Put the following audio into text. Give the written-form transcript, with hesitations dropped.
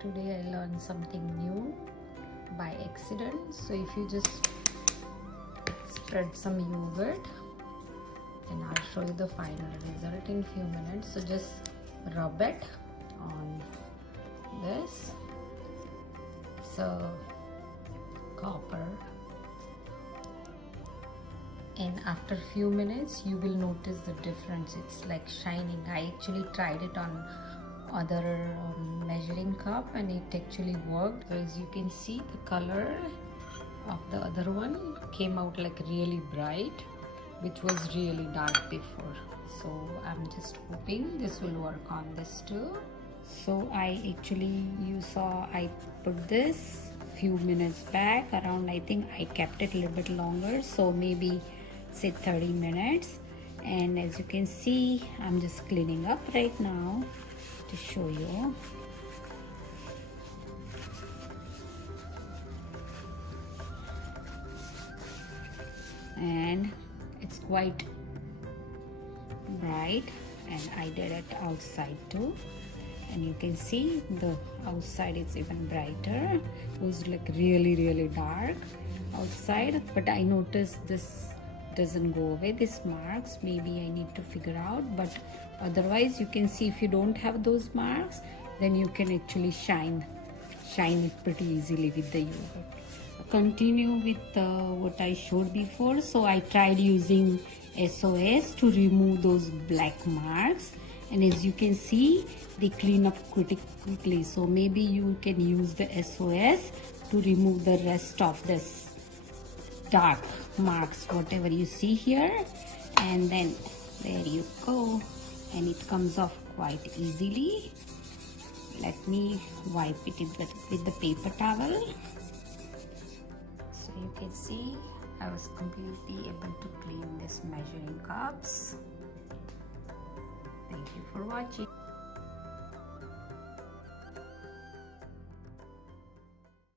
Today I learned something new by accident. So if you just spread some yogurt, and I'll show you the final result in few minutes. So just rub it on this. So copper, and after few minutes you will notice the difference. It's like shining. I actually tried it on other measuring cup and it actually worked. So as you can see, the color of the other one came out like really bright, which was really dark before. So I'm just hoping this will work on this too. So you saw I put this few minutes back, around, I think I kept it a little bit longer, so maybe say 30 minutes. And as you can see, I'm just cleaning up right now to show you. And it's quite bright, and I did it outside too, and you can see the outside is even brighter. It was like really dark outside, but I noticed this doesn't go away, this marks. Maybe I need to figure out, but otherwise you can see if you don't have those marks, then you can actually shine it pretty easily with the yogurt. Continue with what I showed before. So I tried using SOS to remove those black marks, and as you can see, they clean up pretty quickly. So maybe you can use the SOS to remove the rest of this dark marks, whatever you see here, and then there you go, and it comes off quite easily. Let me wipe it with the paper towel. So you can see I was completely able to clean this measuring cups. Thank you for watching.